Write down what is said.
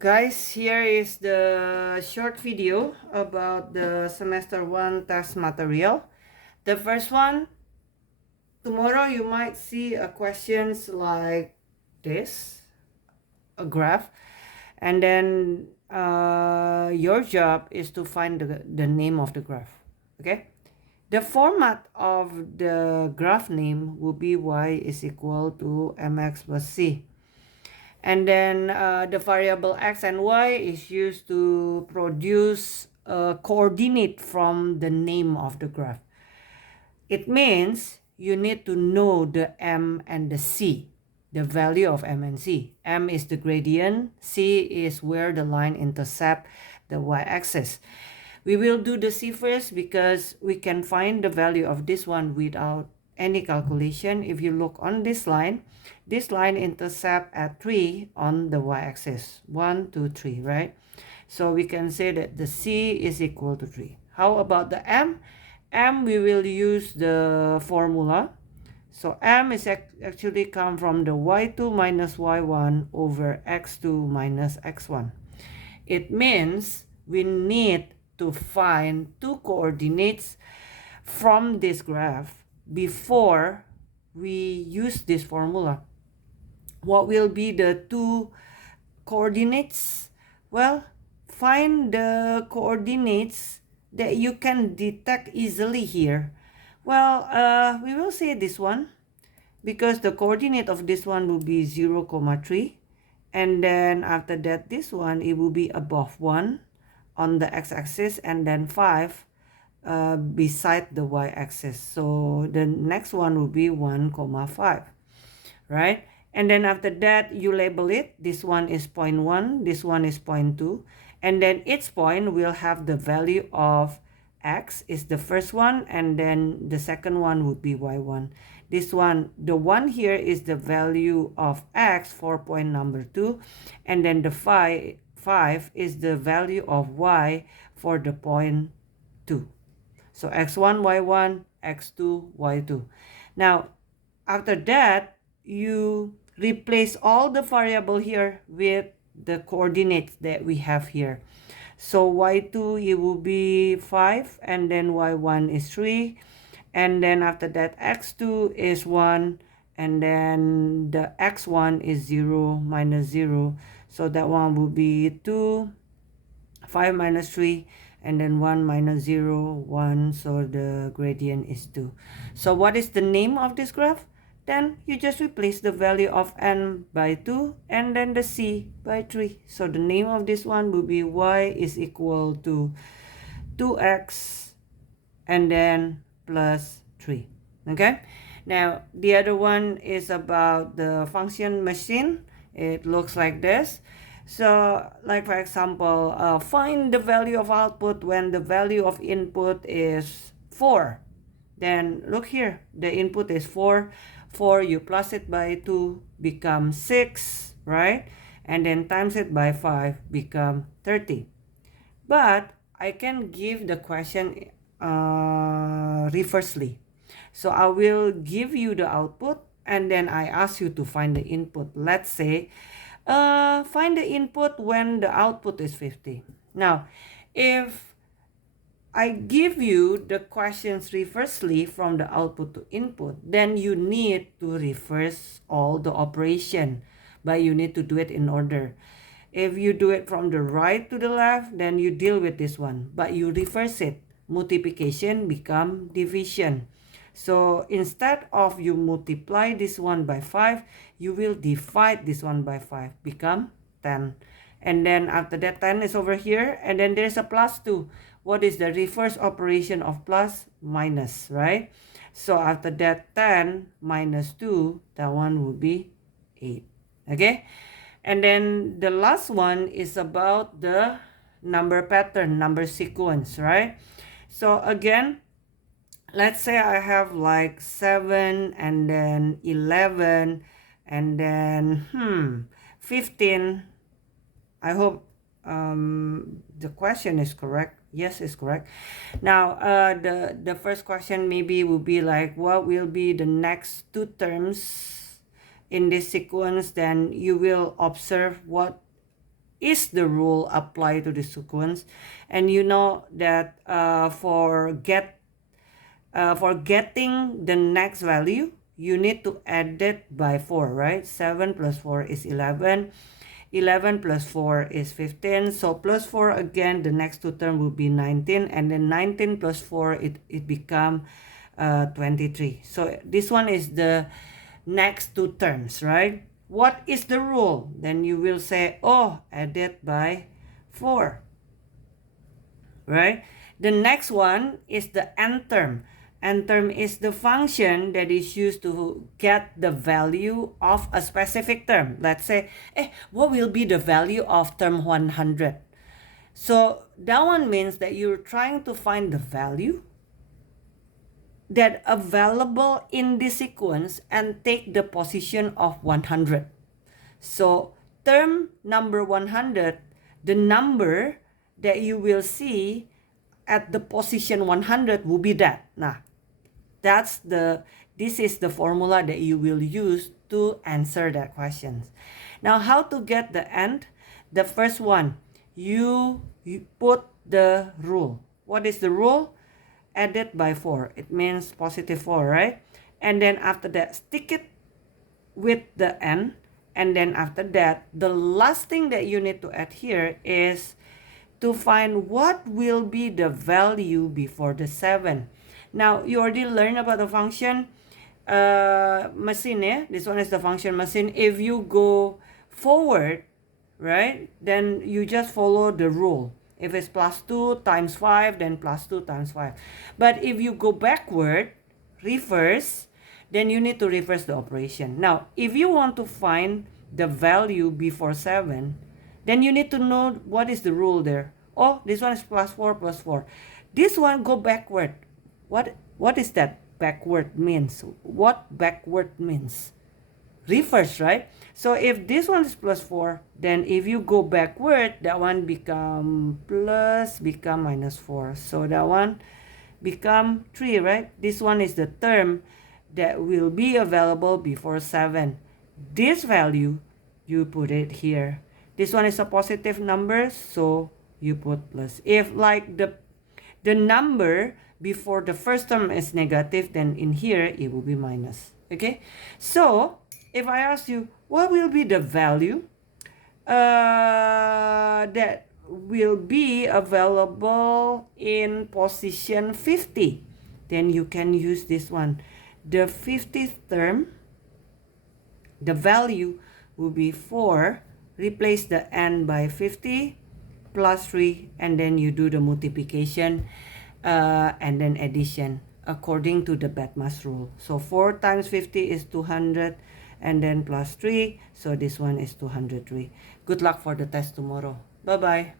Guys, here is the short video about the semester 1 test material. The first one, tomorrow you might see a questions like this, a graph, and then your job is to find the name of the graph. Okay, the format of the graph name will be y is equal to mx plus c. And then the variable x and y is used to produce a coordinate from the name of the graph. It means you need to know the m and the c, the value of m and c. M is the gradient, c is where the line intercepts the y-axis. We will do the c first because we can find the value of this one without any calculation. If you look on this line intercept at 3 on the y-axis, 1 2 3, right? So we can say that the c is equal to 3. How about the m? We will use the formula. So m is actually come from the y2 minus y1 over x2 minus x1. It means we need to find two coordinates from this graph before we use this formula. What will be the two coordinates? Well, find the coordinates that you can detect easily here. Well, we will say this one because the coordinate of this one will be 0, 3. And then after that, this one, it will be above 1 on the x-axis and then 5 beside the y-axis. So the next one will be 1, 5, right? And then after that, you label it. This one is 0.1, this one is 0.2. And then each point will have the value of x is the first one, and then the second one would be y1. This one, the one here is the value of x for point number 2, and then the 5 is the value of y for the point 2. So x1, y1, x2, y2. Now, after that, you replace all the variable here with the coordinates that we have here. So y2, it will be 5, and then y1 is 3, and then after that x2 is 1, and then the x1 is 0 minus 0. So that one will be 2, 5 minus 3, and then 1 minus 0, 1. So the gradient is 2. So what is the name of this graph? Then you just replace the value of n by 2 and then the c by 3. So the name of this one will be y is equal to 2x and then plus 3. Okay. Now the other one is about the function machine. It looks like this. So like for example, find the value of output when the value of input is 4. Then look here, the input is 4. 4, you plus it by 2, become 6, right? And then times it by 5, become 30. But I can give the question reversely. So I will give you the output and then I ask you to find the input. Let's say, find the input when the output is 50. Now, if I give you the questions reversely from the output to input, then you need to reverse all the operation, but you need to do it in order. If you do it from the right to the left, then you deal with this one, but you reverse it. Multiplication become division. So instead of you multiply this one by 5, you will divide this one by 5, become 10. And then after that, 10 is over here, and then there's a plus 2. What is the reverse operation of plus? Minus, right? So after that, 10 minus 2, that one will be 8. Okay? And then the last one is about the number pattern, number sequence, right? So again, let's say I have like 7 and then 11 and then 15. I hope the question is correct. Yes, it's correct. Now, the first question maybe will be like, what will be the next two terms in this sequence? Then you will observe what is the rule applied to the sequence? And you know that for getting the next value, you need to add it by 4, right? 7 plus 4 is 11. 11 plus 4 is 15. So plus 4 again, the next two term will be 19. And then 19 plus 4, it become 23. So this one is the next two terms, right? What is the rule? Then you will say, oh, add it by 4, right? The next one is the nth term. Nth term is the function that is used to get the value of a specific term. Let's say, what will be the value of term 100? So that one means that you're trying to find the value that available in this sequence and take the position of 100. So term number 100, the number that you will see at the position 100 will be that. Nah, this is the formula that you will use to answer that question. Now, how to get the end? The first one, you put the rule. What is the rule? Add it by 4. It means positive 4, right? And then after that, stick it with the n. And then after that, the last thing that you need to add here is to find what will be the value before the 7. Now, you already learned about the function machine. This one is the function machine. If you go forward, right, then you just follow the rule. If it's plus 2 times 5, then plus 2 times 5. But if you go backward, reverse, then you need to reverse the operation. Now, if you want to find the value before 7, then you need to know what is the rule there. Oh, this one is plus 4 plus 4. This one go backward. What is that backward means? What backward means? Reverse, right? So if this one is plus 4, then if you go backward, that one become plus, become minus 4. So that one become 3, right? This one is the term that will be available before 7. This value, you put it here. This one is a positive number, so you put plus. If like the number before the first term is negative, then in here it will be minus. Okay, so if I ask you what will be the value that will be available in position 50, then you can use this one. The 50th term, the value will be 4. Replace the n by 50 plus 3, and then you do the multiplication and then addition according to the BATMAS rule. So 4 times 50 is 200, and then plus 3, so this one is 203. Good luck for the test tomorrow. Bye-bye.